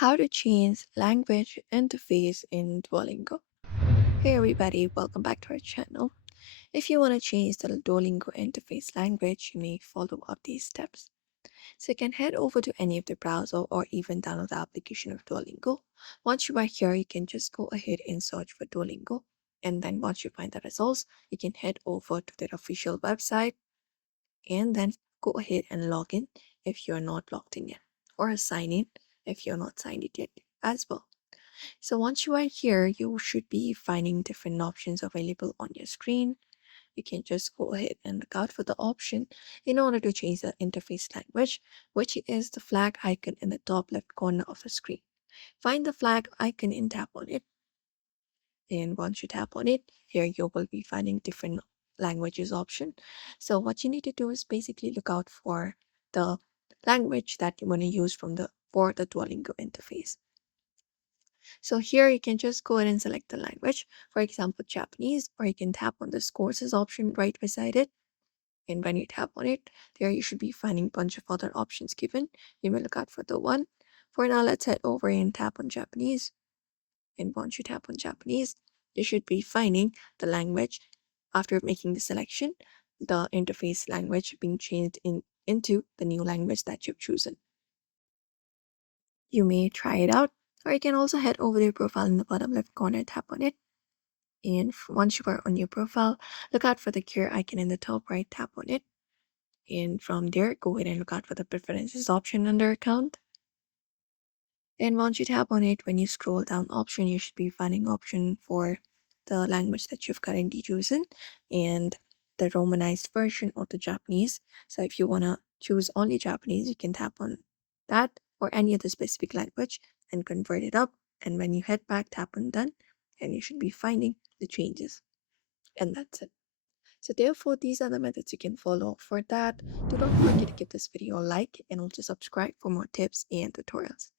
How to change language interface in Duolingo. Hey everybody, welcome back to our channel. If you want to change the Duolingo interface language, you may follow up these steps. So you can head over to any of the browser or even download the application of Duolingo. Once you are here, you can just go ahead and search for Duolingo. And then once you find the results, you can head over to their official website and then go ahead and log in if you're not logged in yet, or sign in if you're not signed in yet as well. So once you are here, you should be finding different options available on your screen. You can just go ahead and look out for the option in order to change the interface language, which is the flag icon in the top left corner of the screen. Find the flag icon and tap on it. And once you tap on it, here you will be finding different languages option. So what you need to do is basically look out for the language that you want to use for the Duolingo interface. So here you can just go ahead and select the language, for example, Japanese, or you can tap on this courses option right beside it. And when you tap on it, there you should be finding a bunch of other options given. You may look out for the one. For now, let's head over and tap on Japanese. And once you tap on Japanese, you should be finding the language. After making the selection, the interface language being changed into the new language that you've chosen. You may try it out, or you can also head over to your profile in the bottom left corner, tap on it. And once you are on your profile, look out for the gear icon in the top right, tap on it. And from there, go ahead and look out for the preferences option under account. And once you tap on it, when you scroll down option, you should be finding option for the language that you've currently chosen and the Romanized version of the Japanese. So if you want to choose only Japanese, you can tap on that or any other specific language and convert it up. And when you head back, tap on done, and you should be finding the changes. And that's it. So therefore, these are the methods you can follow. For that, do not forget to give this video a like and also subscribe for more tips and tutorials.